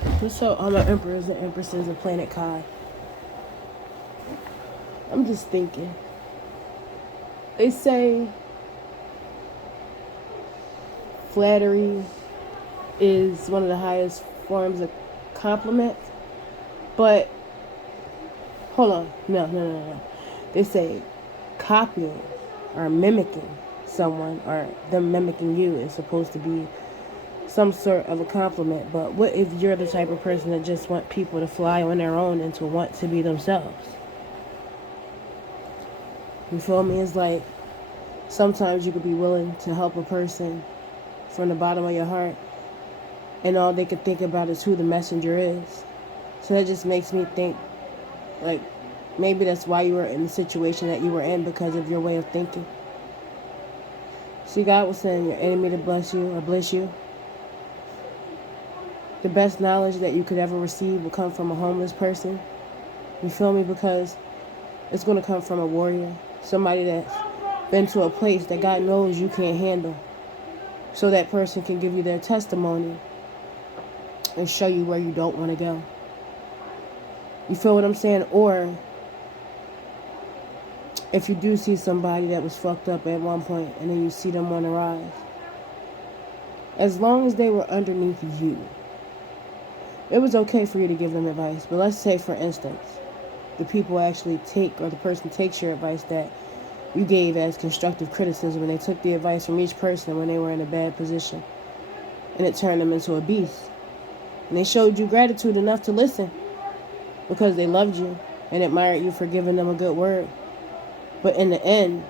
What's up? I'm an Empress and Empresses of Planet Kai. I'm just thinking. They say flattery is one of the highest forms of compliment, but hold on. No. They say copying or mimicking someone or them mimicking you is supposed to be some sort of a compliment. But what if you're the type of person that just want people to fly on their own and to want to be themselves? You feel me? It's like sometimes you could be willing to help a person from the bottom of your heart, and all they could think about is who the messenger is. So that just makes me think, like, maybe that's why you were in the situation that you were in, because of your way of thinking. See, God was sending your enemy to bless you or bliss you. The best knowledge that you could ever receive will come from a homeless person. You feel me? Because it's going to come from a warrior, somebody that's been to a place that God knows you can't handle. So that person can give you their testimony and show you where you don't want to go. You feel what I'm saying? Or if you do see somebody that was fucked up at one point and then you see them on the rise, as long as they were underneath you, it was okay for you to give them advice. But let's say, for instance, the people actually take, or the person takes your advice that you gave as constructive criticism, and they took the advice from each person when they were in a bad position, and it turned them into a beast. And they showed you gratitude enough to listen because they loved you and admired you for giving them a good word. But in the end,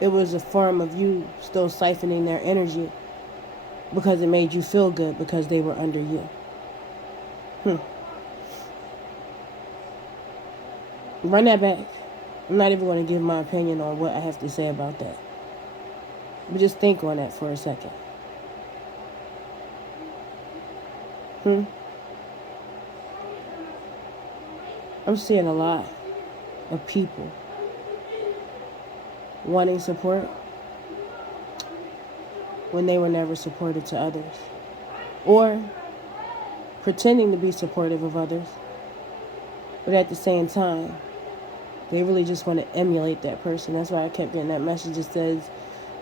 it was a form of you still siphoning their energy because it made you feel good because they were under you. Run that back. I'm not even going to give my opinion on what I have to say about that. But just think on that for a second. I'm seeing a lot of people wanting support when they were never supported to others, or pretending to be supportive of others, but at the same time, they really just want to emulate that person. That's why I kept getting that message that says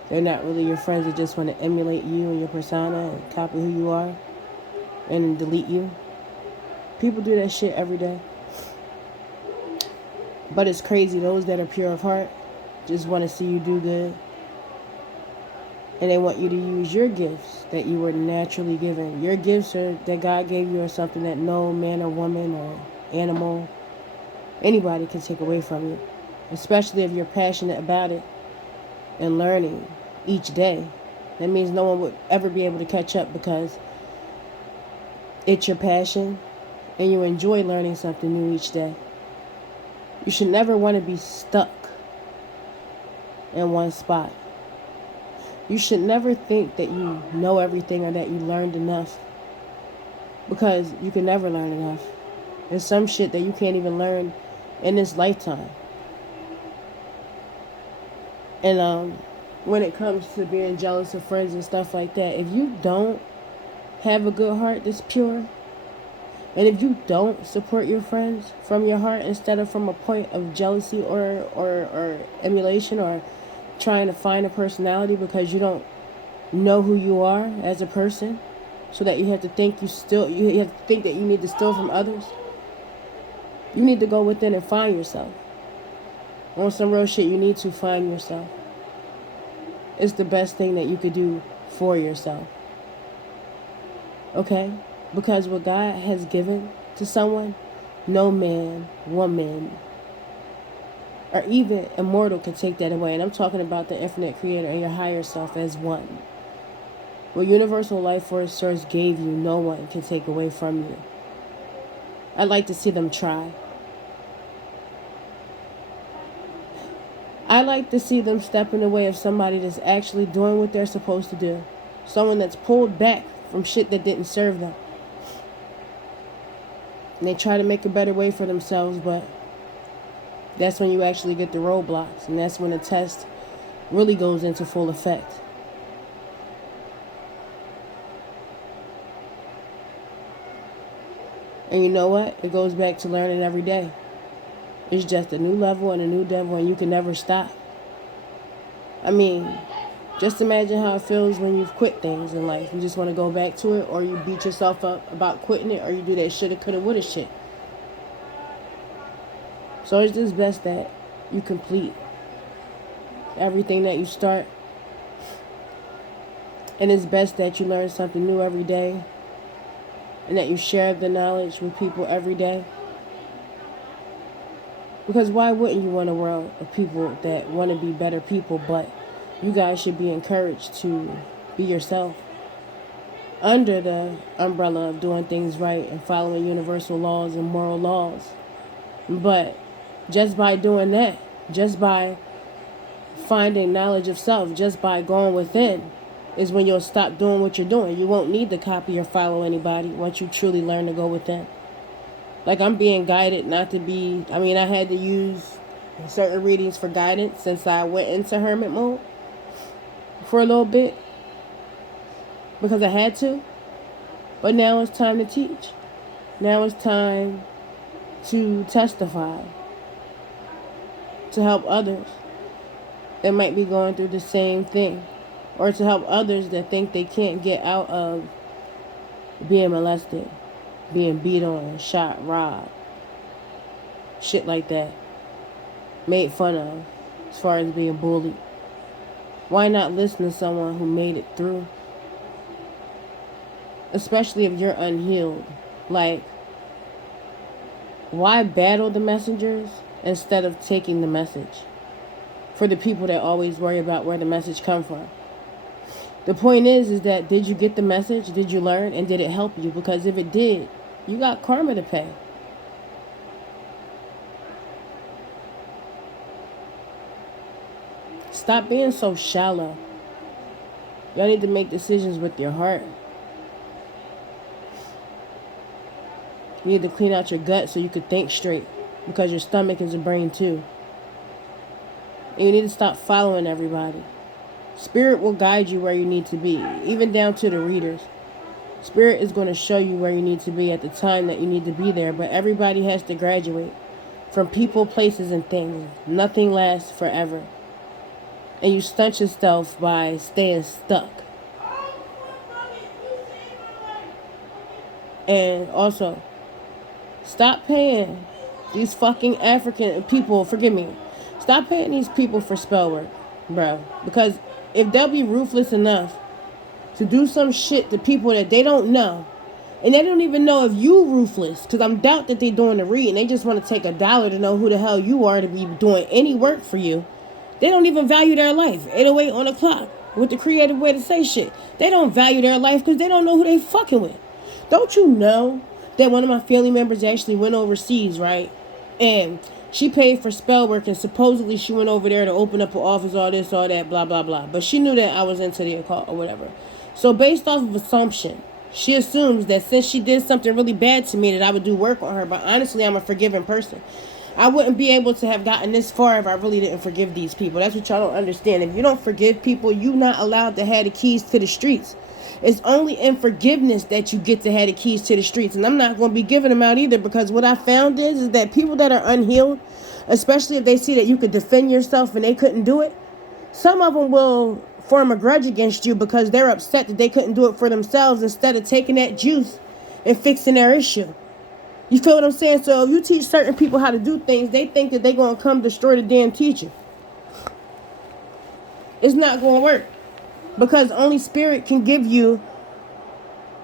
they're not really your friends. They just want to emulate you and your persona and copy who you are and delete you. People do that shit every day. But it's crazy. Those that are pure of heart just want to see you do good. And they want you to use your gifts that you were naturally given. Your gifts that God gave you are something that no man or woman or animal, anybody can take away from you. Especially if you're passionate about it and learning each day. That means no one would ever be able to catch up because it's your passion and you enjoy learning something new each day. You should never want to be stuck in one spot. You should never think that you know everything or that you learned enough, because you can never learn enough. There's some shit that you can't even learn in this lifetime. And when it comes to being jealous of friends and stuff like that, if you don't have a good heart that's pure, and if you don't support your friends from your heart instead of from a point of jealousy or emulation, or trying to find a personality because you don't know who you are as a person, so that you have to think you have to think that you need to steal from others. You need to go within and find yourself. On some real shit, you need to find yourself. It's the best thing that you could do for yourself. Okay? Because what God has given to someone, no man, woman, or even immortal can take that away. And I'm talking about the infinite creator and your higher self as one. What universal life force source gave you, no one can take away from you. I'd like to see them try. I like to see them step in the way of somebody that's actually doing what they're supposed to do. Someone that's pulled back from shit that didn't serve them. And they try to make a better way for themselves, but that's when you actually get the roadblocks. And that's when the test really goes into full effect. And you know what? It goes back to learning every day. It's just a new level and a new devil, and you can never stop. I mean, just imagine how it feels when you've quit things in life. You just want to go back to it, or you beat yourself up about quitting it, or you do that shoulda, coulda, woulda shit. So it's just best that you complete everything that you start. And it's best that you learn something new every day, and that you share the knowledge with people every day. Because why wouldn't you want a world of people that want to be better people? But you guys should be encouraged to be yourself under the umbrella of doing things right and following universal laws and moral laws. But just by doing that, just by finding knowledge of self, just by going within, is when you'll stop doing what you're doing. You won't need to copy or follow anybody once you truly learn to go within. Like, I'm being guided not to be, I had to use certain readings for guidance since I went into hermit mode for a little bit because I had to. But now it's time to teach. Now it's time to testify, to help others that might be going through the same thing, or to help others that think they can't get out of being molested, being beat on, shot, robbed, shit like that, made fun of, as far as being bullied. Why not listen to someone who made it through? Especially if you're unhealed. Like, why battle the messengers instead of taking the message? For the people that always worry about where the message come from. The point is that did you get the message? Did you learn? And did it help you? Because if it did, you got karma to pay. Stop being so shallow. Y'all need to make decisions with your heart. You need to clean out your gut so you can think straight. Because your stomach is a brain too. And you need to stop following everybody. Spirit will guide you where you need to be, even down to the readers. Spirit is going to show you where you need to be at the time that you need to be there, but everybody has to graduate from people, places, and things. Nothing lasts forever. And you stunt yourself by staying stuck. And also, stop paying these fucking African people, forgive me, stop paying these people for spell work, bro. Because if they'll be ruthless enough to do some shit to people that they don't know, and they don't even know if you ruthless, because I'm doubt that they're doing the read, and they just want to take $1 to know who the hell you are to be doing any work for you. They don't even value their life. 808 on the clock with the creative way to say shit. They don't value their life because they don't know who they fucking with. Don't you know that one of my family members actually went overseas, right? And she paid for spell work, and supposedly she went over there to open up an office, all this, all that, blah, blah, blah. But she knew that I was into the occult or whatever. So based off of assumption, she assumes that since she did something really bad to me that I would do work on her. But honestly, I'm a forgiving person. I wouldn't be able to have gotten this far if I really didn't forgive these people. That's what y'all don't understand. If you don't forgive people, you're not allowed to have the keys to the streets. It's only in forgiveness that you get to have the keys to the streets. And I'm not going to be giving them out either, because what I found is that people that are unhealed, especially if they see that you could defend yourself and they couldn't do it, some of them will form a grudge against you because they're upset that they couldn't do it for themselves instead of taking that juice and fixing their issue. You feel what I'm saying? So if you teach certain people how to do things, they think that they're going to come destroy the damn teacher. It's not going to work. Because only spirit can give you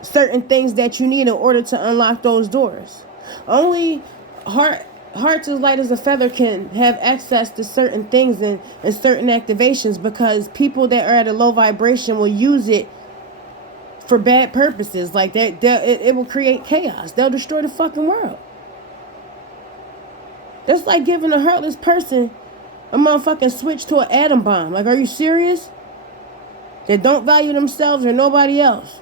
certain things that you need in order to unlock those doors. Only hearts as light as a feather can have access to certain things and certain activations, because people that are at a low vibration will use it for bad purposes. Like that, it will create chaos. They'll destroy the fucking world. That's like giving a heartless person a motherfucking switch to an atom bomb. Like, are you serious? They don't value themselves or nobody else.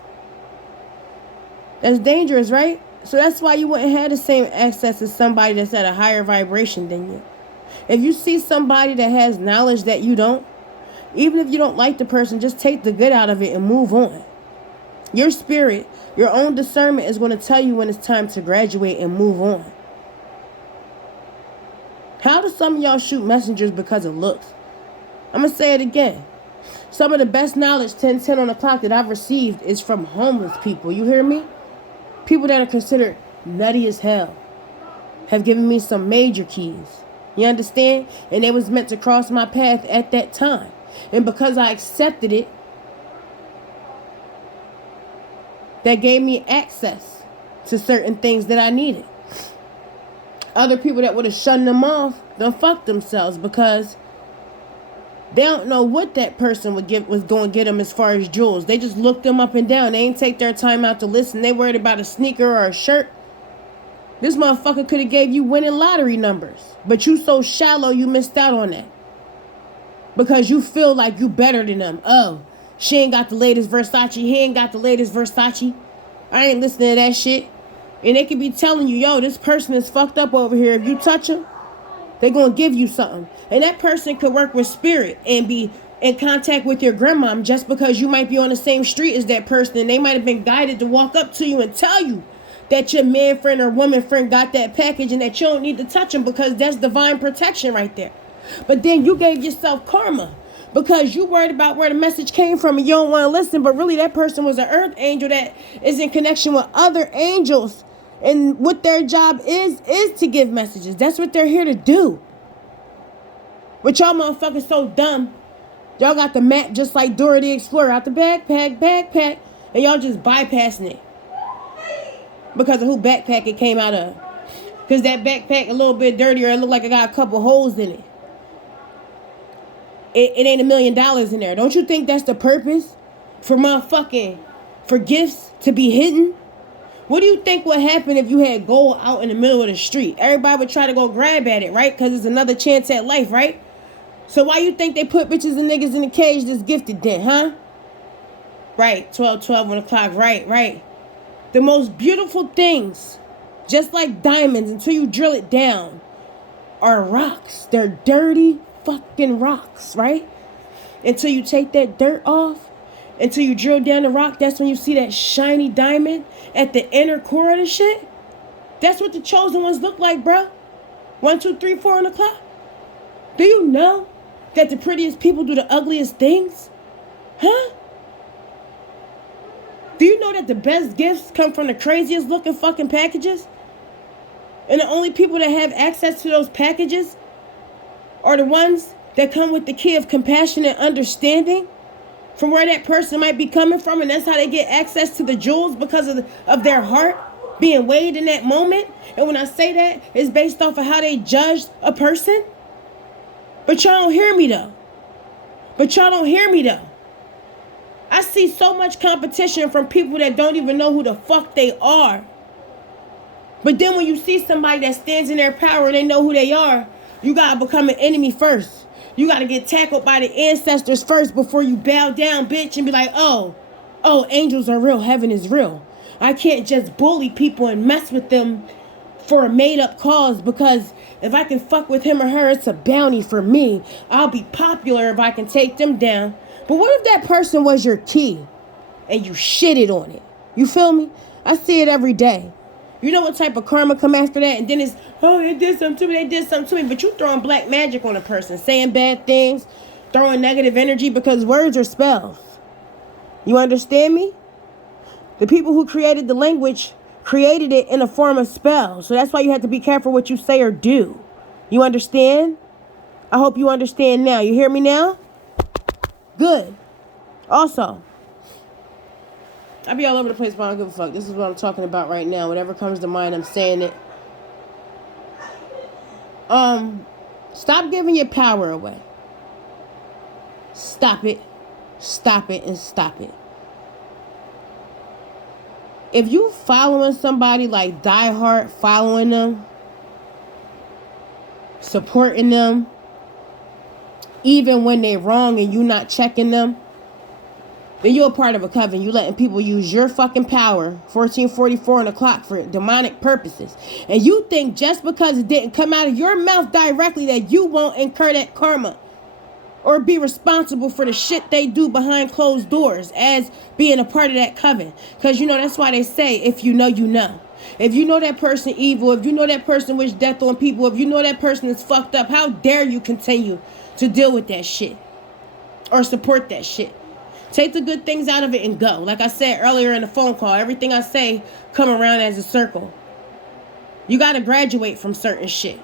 That's dangerous, right? So that's why you wouldn't have the same access as somebody that's at a higher vibration than you. If you see somebody that has knowledge that you don't, even if you don't like the person, just take the good out of it and move on. Your spirit, your own discernment is going to tell you when it's time to graduate and move on. How do some of y'all shoot messengers because of looks? I'm going to say it again. Some of the best knowledge 10 on the clock that I've received is from homeless people. You hear me? People that are considered nutty as hell have given me some major keys. You understand? And they was meant to cross my path at that time. And because I accepted it, that gave me access to certain things that I needed. Other people that would have shunned them off, done fucked themselves because they don't know what that person was going to get them as far as jewels. They just looked them up and down. They ain't take their time out to listen. They worried about a sneaker or a shirt. This motherfucker could have gave you winning lottery numbers. But you so shallow you missed out on that. Because you feel like you better than them. Oh, she ain't got the latest Versace. He ain't got the latest Versace. I ain't listening to that shit. And they could be telling you, yo, this person is fucked up over here. If you touch them, they're going to give you something. And that person could work with spirit and be in contact with your grandmom just because you might be on the same street as that person. And they might have been guided to walk up to you and tell you that your man friend or woman friend got that package and that you don't need to touch them because that's divine protection right there. But then you gave yourself karma because you worried about where the message came from and you don't want to listen. But really that person was an earth angel that is in connection with other angels. And what their job is to give messages. That's what they're here to do. But y'all motherfuckers so dumb. Y'all got the map just like Dora the Explorer out the backpack. And y'all just bypassing it. Because of who backpack it came out of. Because that backpack a little bit dirtier. It looked like it got a couple holes in it. It ain't $1 million in there. Don't you think that's the purpose? For gifts to be hidden? What do you think would happen if you had gold out in the middle of the street? Everybody would try to go grab at it, right? Because it's another chance at life, right? So why you think they put bitches and niggas in the cage that's gifted then, huh? Right, 12 on the clock, right. The most beautiful things, just like diamonds until you drill it down, are rocks. They're dirty fucking rocks, right? Until you take that dirt off, until you drill down the rock, that's when you see that shiny diamond at the inner core of the shit. That's what the chosen ones look like, bro. 1, 2, 3, 4 on the clock. Do you know that the prettiest people do the ugliest things? Huh? Do you know that the best gifts come from the craziest looking fucking packages? And the only people that have access to those packages are the ones that come with the key of compassion and understanding from where that person might be coming from, and that's how they get access to the jewels because of their heart being weighed in that moment. And when I say that, it's based off of how they judged a person. But y'all don't hear me though. I see so much competition from people that don't even know who the fuck they are. But then when you see somebody that stands in their power and they know who they are, you gotta become an enemy first. You got to get tackled by the ancestors first before you bow down, bitch, and be like, oh, angels are real. Heaven is real. I can't just bully people and mess with them for a made-up cause because if I can fuck with him or her, it's a bounty for me. I'll be popular if I can take them down. But what if that person was your key and you shitted on it? You feel me? I see it every day. You know what type of karma come after that? And then it's, oh, they did something to me. But you throwing black magic on a person, saying bad things, throwing negative energy because words are spells. You understand me? The people who created the language created it in a form of spell. So that's why you have to be careful what you say or do. You understand? I hope you understand now. You hear me now? Good. Also, I be all over the place, but I don't give a fuck. This is what I'm talking about right now. Whatever comes to mind, I'm saying it. Stop giving your power away. Stop it, and stop it. If you following somebody like die hard, following them, supporting them, even when they're wrong and you not checking them, then you're a part of a coven. You letting people use your fucking power, 1444 on the clock, for demonic purposes. And you think just because it didn't come out of your mouth directly that you won't incur that karma. or be responsible for the shit they do behind closed doors as being a part of that coven. Because, you know, that's why they say, if you know, you know. If you know that person evil, if you know that person wish death on people, if you know that person is fucked up, how dare you continue to deal with that shit or support that shit? Take the good things out of it and go. Like I said earlier in the phone call, everything I say come around as a circle. You got to graduate from certain shit.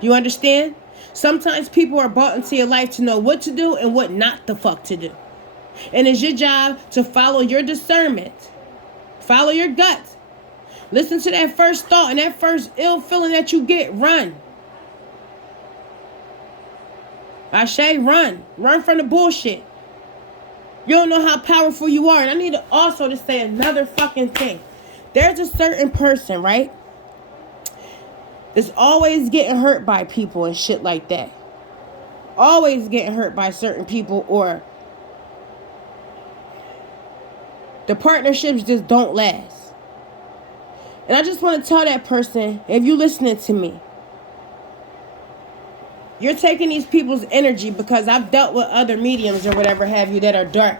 You understand? Sometimes people are brought into your life to know what to do and what not the fuck to do. And it's your job to follow your discernment. Follow your gut. Listen to that first thought and that first ill feeling that you get. Run. I say run. Run from the bullshit. You don't know how powerful you are. And I need to also say another fucking thing. There's a certain person, right? That's always getting hurt by people and shit like that. Always getting hurt by certain people, or the partnerships just don't last. And I just want to tell that person, if you're listening to me, you're taking these people's energy, because I've dealt with other mediums or whatever have you that are dark.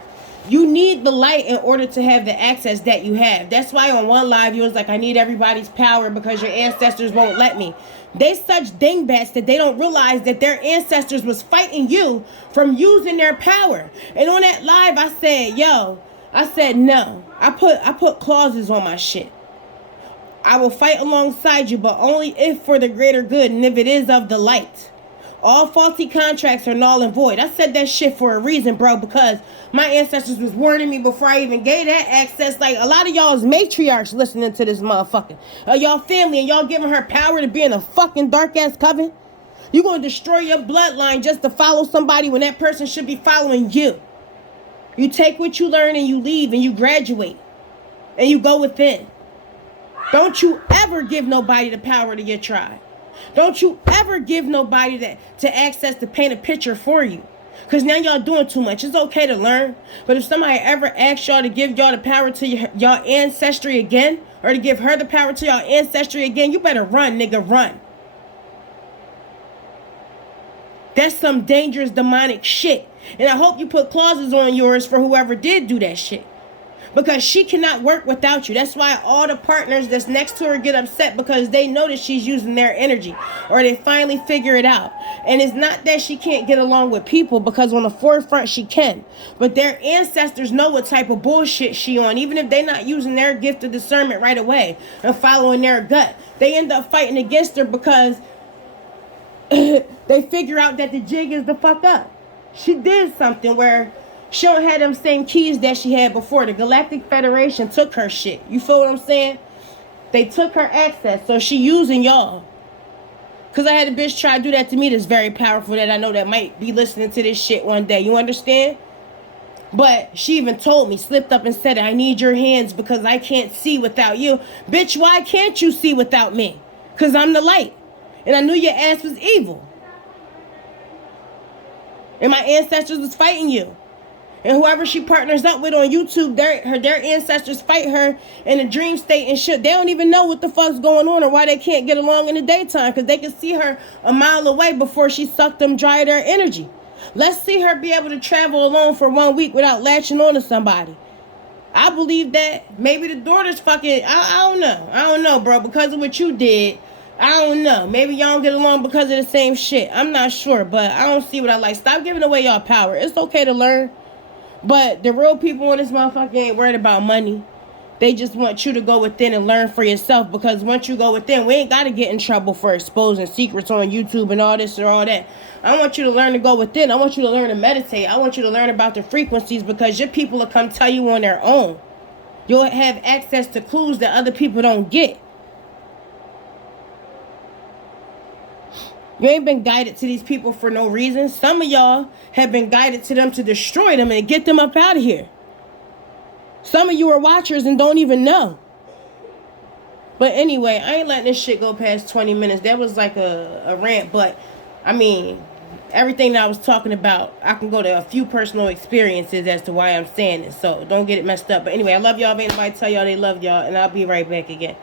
You need the light in order to have the access that you have. That's why on one live, you was like, I need everybody's power because your ancestors won't let me. They such dingbats that they don't realize that their ancestors was fighting you from using their power. And on that live, I said, no. I put clauses on my shit. I will fight alongside you, but only if for the greater good and if it is of the light. All faulty contracts are null and void. I said that shit for a reason, bro, because my ancestors was warning me before I even gave that access. Like, a lot of y'all is matriarchs listening to this motherfucker. Y'all family, and y'all giving her power to be in a fucking dark-ass coven? You gonna destroy your bloodline just to follow somebody when that person should be following you. You take what you learn and you leave and you graduate. And you go within. Don't you ever give nobody the power to your tribe. Don't you ever give nobody that to access to paint a picture for you. Because now y'all doing too much. It's okay to learn. But if somebody ever asks y'all to give y'all the power to y'all ancestry again, or to give her the power to y'all ancestry again, you better run, nigga, run. That's some dangerous demonic shit. And I hope you put clauses on yours for whoever did do that shit. Because she cannot work without you. That's why all the partners that's next to her get upset, because they know that she's using their energy, or they finally figure it out. And it's not that she can't get along with people, because on the forefront she can. But their ancestors know what type of bullshit she on, even if they're not using their gift of discernment right away and following their gut. They end up fighting against her because they figure out that the jig is the fuck up. She did something where she don't have them same keys that she had before. The Galactic Federation took her shit. You feel what I'm saying? They took her access, so she using y'all. Because I had a bitch try to do that to me that's very powerful, that I know that might be listening to this shit one day. You understand? But she even told me, slipped up and said, I need your hands because I can't see without you. Bitch, why can't you see without me? Because I'm the light. And I knew your ass was evil. And my ancestors was fighting you. And whoever she partners up with on YouTube, their ancestors fight her in a dream state and shit. They don't even know what the fuck's going on or why they can't get along in the daytime, because they can see her a mile away before she sucked them dry of their energy. Let's see her be able to travel alone for 1 week without latching on to somebody. I believe that maybe the daughter's fucking, I don't know. I don't know, bro, because of what you did. I don't know. Maybe y'all don't get along because of the same shit. I'm not sure, but I don't see what I like. Stop giving away y'all power. It's okay to learn. But the real people in this motherfucker ain't worried about money. They just want you to go within and learn for yourself. Because once you go within, we ain't got to get in trouble for exposing secrets on YouTube and all this or all that. I want you to learn to go within. I want you to learn to meditate. I want you to learn about the frequencies, because your people will come tell you on their own. You'll have access to clues that other people don't get. You ain't been guided to these people for no reason. Some of y'all have been guided to them to destroy them and get them up out of here. Some of you are watchers and don't even know. But anyway, I ain't letting this shit go past 20 minutes. That was like a rant, but I mean, everything that I was talking about, I can go to a few personal experiences as to why I'm saying it. So don't get it messed up. But anyway, I love y'all. If anybody tell y'all they love y'all, and I'll be right back again.